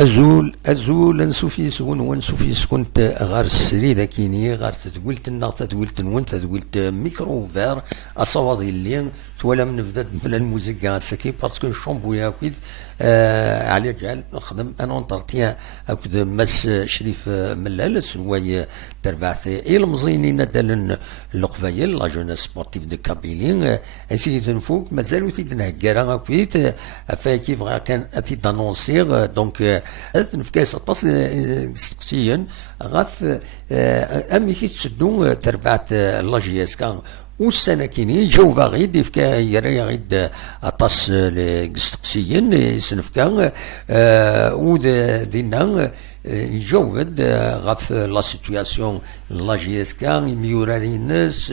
أزول نسوفي سكون ونسوفي سكنت غار السري ذاكيني غار تدولت النغ تدولت نون تدولت ميكرو فير أصواتي اللي تولا من بدات بلا الموسيقى ساكي باسكو شامبويا كويت على جال نخدم انا اونترتيان اكد مس شريف ملال سواي تربعت المزينين دال القبايل لا جونيس سبورتيف دو كابيلين انسي تنفوك مازالو تيدنا كارا كويت كيف كان اتي دانونسيغ دونك تنفكاس طاس سقسيا غاف امي كي تسدو تربعت لا جي اس كان والسنة كيني جو غيد يفكا يري غيد أطاس لقستقسيين يسنفكا ود دينا نجود غاف لا سيتوياسيون لا جي اس كا ميورالينس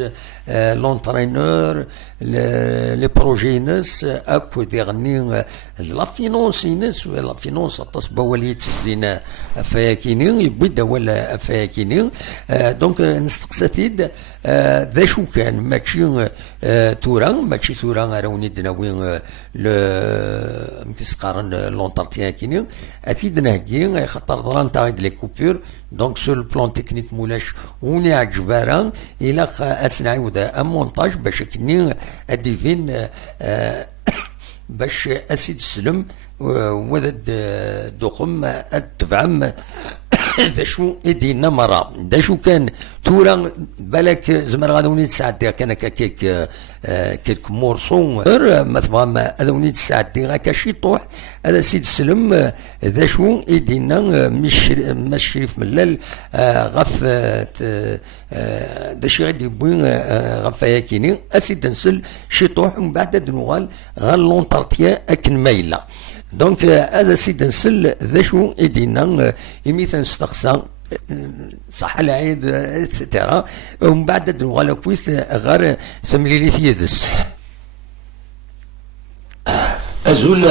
لونترينور لي بروجينس اكو ديغني لا فينونسينس ولا فينونس اطاس بواليت الزنا فياكيني يبدا ولا فياكيني دونك نستقساتيد ذا شو كان ماشي تورا ماشي تورا راوني دناوين متسقارن لونترتيان كيني اكيد نهجي خاطر ضران تاع لي كوبور دونك سو البلان تكنيك مولاش وني عجبارا الى اسنعي ودا مونتاج باش كني اديفين باش اسيد السلم ودد دخم التفعم ذا شو ايدينا مرة ذا شو كان تورا بالك زمر غادوني تساعدي كان كيك كيك مورسون مثلا غادوني تساعدي غاكا شي طوح هذا سيد السلم ذا شو ايدينا مش شريف ملال غف ذا شي غادي يبوي غف ياكيني اسيد نسل شي طوح ومن بعد دنوغال غال لونتارتيان اكن مايله دونك هذا سيد نسل ذا شو ايدينا يميت نستقصى صح العيد اتسيتيرا ومن بعد دنوغال كويس غير ثمليلي يدس أزول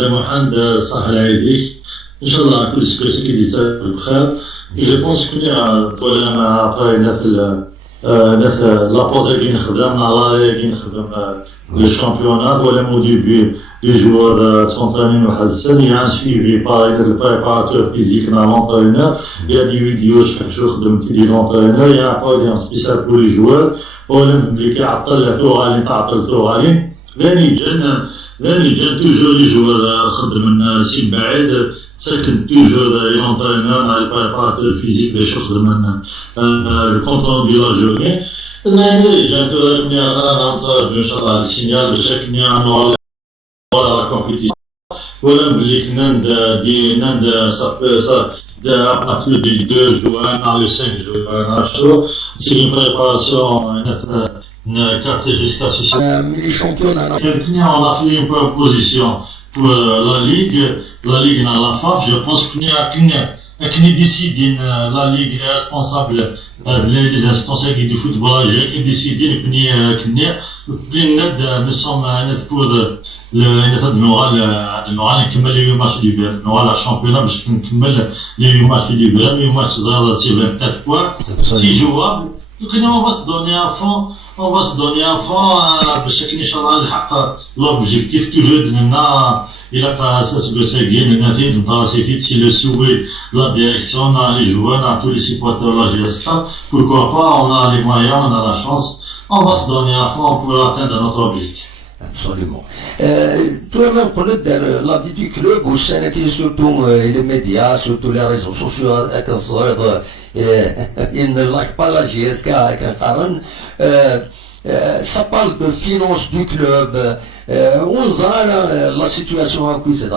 داموحاند صح العيد إن شاء الله كل سكر سكر يتسال بخير جو بونس كوني ولا ما عطاي ناس لابوزي كي نخدم نهار كي نخدم لي شامبيونات ولا مو ديبي لي جوار سونطرينين واحد السنة يا سويفي باغ لي بريباراتور فيزيك نا لونطرينور يا دي فيديو شو خدمت لي لونطرينور يا اوليون سبيسيال بور لي جوار ولا اللي كيعطل ثوغالين تعطل ثوغالين لاني جان توجور لي جوار خدم سين بعيد ساكن توجور لي لونطرينور نا لي بريباراتور فيزيك باش يخدم الكونترول ديال لا جورني لاني جات مني انا نصرف ان شاء الله السينيال باش كني نورا لا كومبيتيسيون ولا بلي كنا ça à plus de 2 jours, 1 à 5 jours, c'est une préparation, une 4 jusqu'à 6 les championnats. On a fait une proposition pour la Ligue dans la FAF, je pense qu'il y a qui décide la Ligue responsable des instances du football qui décide nous sommes pour le نكمل لي ماتش دي بير نوال championnat باش نكمل لي ماتش دي بير لي ماتش زاد سي 24 points سي جواب لكن on va se donner à fond باش ان شاء الله نحقق l'objectif toujours دنا الى اساس بساقين النتيجه نتاع سيتي سي لو سوي لا ديريكسيون les joueurs tous les supporters la GSK pourquoi pas on a les moyens on a la chance on va se donner à fond pour atteindre notre objectif. Absolument. Tout le monde connaît la vie du club, au sein qui surtout les médias, surtout les réseaux sociaux, ils ne lâchent pas la GSK avec un Karen. Ça parle de finances du club. On voit la situation à cause de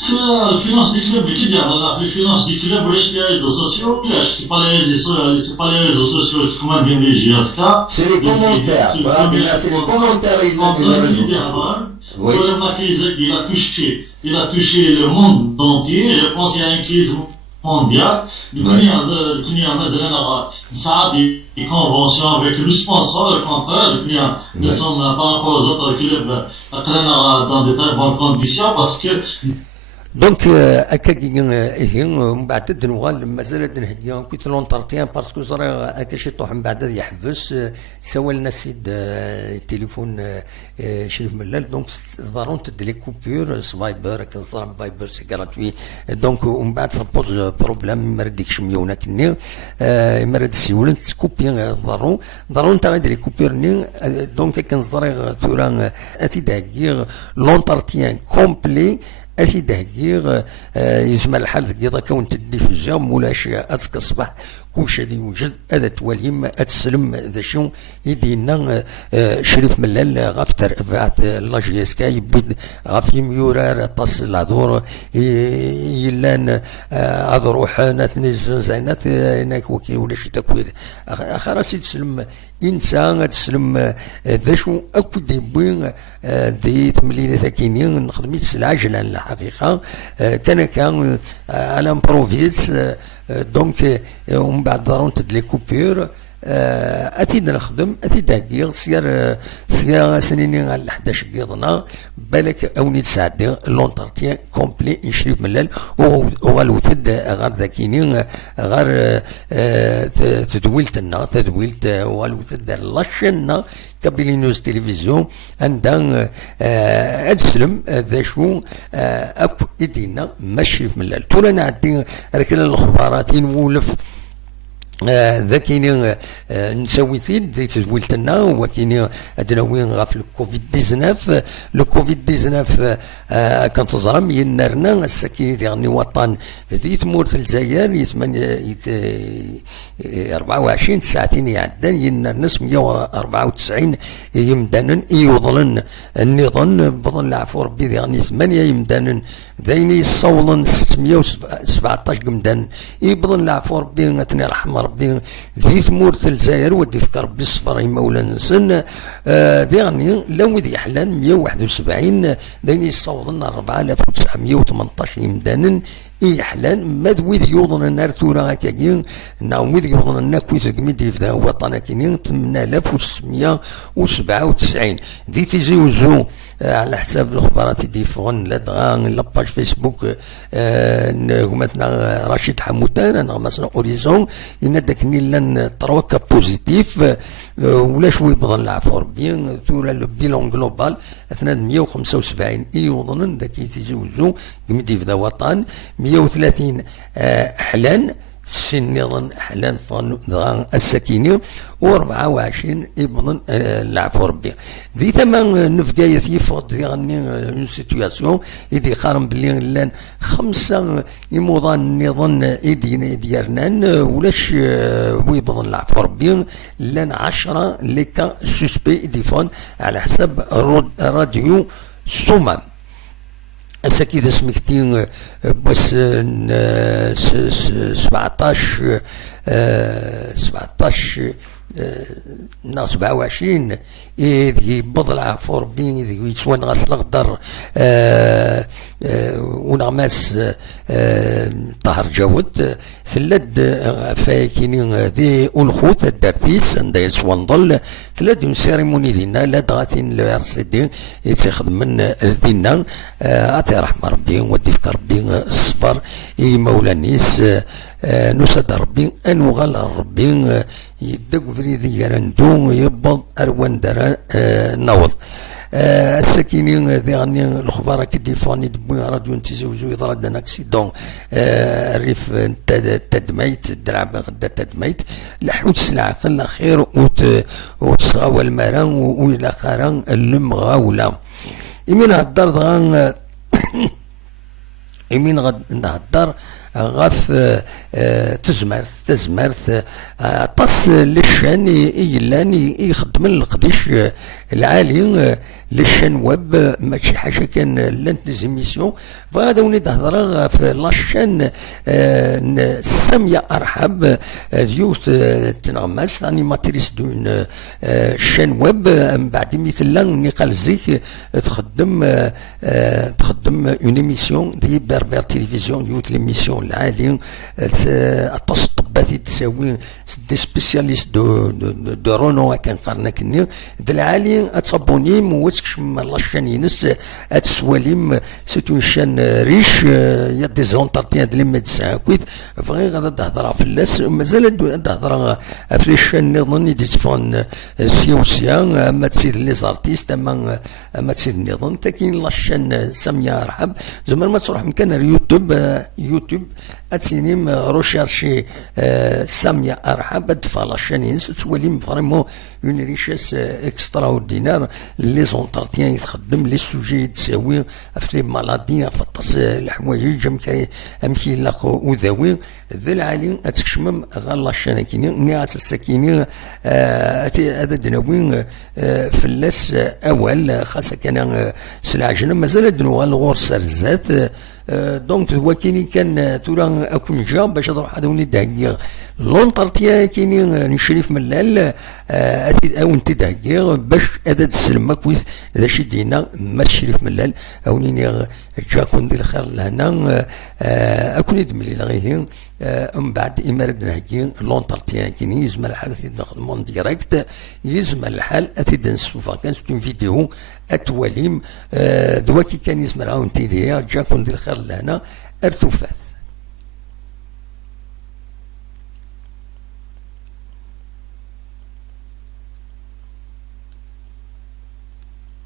C'est la finance du club qui dit la finance du club les réseaux sociaux, c'est pas les réseaux sociaux, c'est comment bien les GSK. C'est les commentaires, c'est les commentaires les réseaux sociaux. Oui. Il a touché le monde entier, je pense qu'il y a une crise mondiale. Il y a des conventions avec le sponsor, le contraire, nous sommes pas encore aux autres clubs dans de très bonnes conditions parce que دونك هكاكي هي من بعد نوغال مازال نهدي كنت لونتارتيان باسكو زرا هكا شي طوح من بعد يحبس سوالنا السيد التليفون شريف ملال دونك ضروري تدلي كوبور فايبر كنظام فايبر سي غراتوي دونك ومن بعد سابوز بروبليم ما رديكش ميونا كني ما رد سيولن تكوبي ضروري انت غادي كوبور ني دونك كنزرا ثورا اتيداكي لونتارتيان كومبلي أثي دهجير يزمى الحال ذكي كون تديفوزيون مولاش أسك الصباح كلشي اللي يوجد هذا تواليم أتسلم ذا شو يدينا شريف ملال غافتر بعد لاجيسكا يبيد غاف يميورار طاس العذور يلان أضروح ناتني زينات هناك وكي ولا شي تكوير آخر سيد سلم إنسان تسلم ذا شو أكو ديبوين دي تمليل ثاكينين نخدميت العجلة الحقيقة كان على امبروفيس دونك ومن بعد ضروري تدلي كوبور اثيد نخدم اثيد هكير سير سنيني على 11 قيضنا بالك اوني تساعدي لونتارتيان كومبلي نشريف ملال وغالوثد غير ذاكيني غير تدويلت وغالوثد لاشنا كابيلي نيوز تلفزيون عندها ادسلم ذا شو اكو ايدينا مشريف ملال تولا نعدي ركن الاخبارات نولف ذاكيني نسوي ثين ذي تزويلتنا وكيني ادناوين غاف الكوفيد 19 الكوفيد 19 كانت تزرم ينرنا السكيني ديالني وطن ذي تمورت الجزائر 24 ساعتين يعدن ينرنس 194 يمدانن يوضلن النظام بظن العفو ربي ديالني 8 يمدانن ذيني صولن 617 قمدان يبظن العفو ربي غتني رحمه ربي ذي تمورت الجزائر ودي فكر ربي الصفر مولا نسن ديغني لو ذي حلان 171 ذيني صولن 4918 يمدانن إحلان ماذ ويد يوضن النار ثورا هكاكين نعم ويد يوضن النار كويس كميدي في وطنا كينين 8697 دي تيزيوزو على حساب الاخبارات دي فغن لدغان لاباج فيسبوك هما رشيد حموتان انا مثلا اوريزون ان داك لان تروكا بوزيتيف ولا شوي بظن العفو ربي ثورا لو بيلون جلوبال 175 يوضن داك تيزيوزو كميدي في وطن 130 حلان سنظن حلان فان السكيني و24 يبظن العفو ربي ذي ثمان نفقاية يفض يعني اون سيتوياسيون يدي خارم بلي لان 5 يموضان نظن يديرنان ولاش ويبظن العفو ربي لان 10 ليكا سوسبي يديفون على حساب راديو صمام السكيد سمكتين بس 17 27 إذا بضلع فوربين إذا يتسوان غاس الأخضر ونغماس طهر جاود ثلاد فايكينين ذي أنخوت الدرتيس عند يسوان ضل ثلاد سيريموني دينا لا دغاتين لو RCD يتخذ من دينا عطي رحمة ربي ودي فكر ربي الصبر مولانيس نسد ربي انوغال ربي يدق فريدي يرندو يبض اروان درا نوض السكينين ذي غني الاخبار كدي فاني دبوي راديو نتيزوزو يضرد ان اكسيدون الريف تدميت درعب غدا تدميت لحوت السلعه قل خير وتصغى المران والى قران المغاوله يمين هدر غان يمين غد نهدر غاف تزمرت طاس للشان يلان يخدم القديش العالي للشان ويب ماشي حاجه كان لانت زيميسيون فهذا وليد هضره في لاشان ساميه ارحب ديوث تنغماس انيماتريس دون شان ويب من بعد مثل نيقال زيك تخدم اون ايميسيون دي بربر تلفزيون ديوث ليميسيون العالي الطاس باثي تساوي دي سبيسياليست دو رونو كان قرنا كني دالعالي اتابوني موتكشم لاشين ينس اتسواليم سيت اون شان ريش يا دي زونتارتيان دي ميدسان كويت فغي غادا تهضر في اللاس مازال تهضر في الشان نظن دي تفون سيوسيا اما تسيد لي زارتيست اما تسيد نظن تاكين لاشين ساميه رحب زعما ما تروح مكان يوتيوب اتسينيم روشارشي ساميه ارحب ادفع لاشين تولي فريمون اون ريشيس اكسترا اوردينار لي زونتارتيان يتخدم لي سوجي تساوي في لي مالادي في الطاس الحوايج امكي لاق وذاوي ذا العالي اتكشمم غير لاشين كيني ناس السكيني هذا دناوين في اللاس اول خاصه كان سلعجنا مازال دنوا الغرس الزات دونك هو كيني كان تورا اكون جا باش نروح هذا ولي داكيا لونطارتيا كيني نشريف من اللال او انت داكيا باش هذا تسلم كويس هذا شي دينا ما تشريف من اللال او نيني جا كون دير الخير لهنا اكون يدملي لغيه من بعد امارد نهكي لونطارتيا كيني يزم الحال نخدمون ديريكت يزم الحال اتيد نسوفا كان ستون فيديو اتواليم دواكي كان يزم راهو انت ديا جا كون دير الخير لهنا ارتفات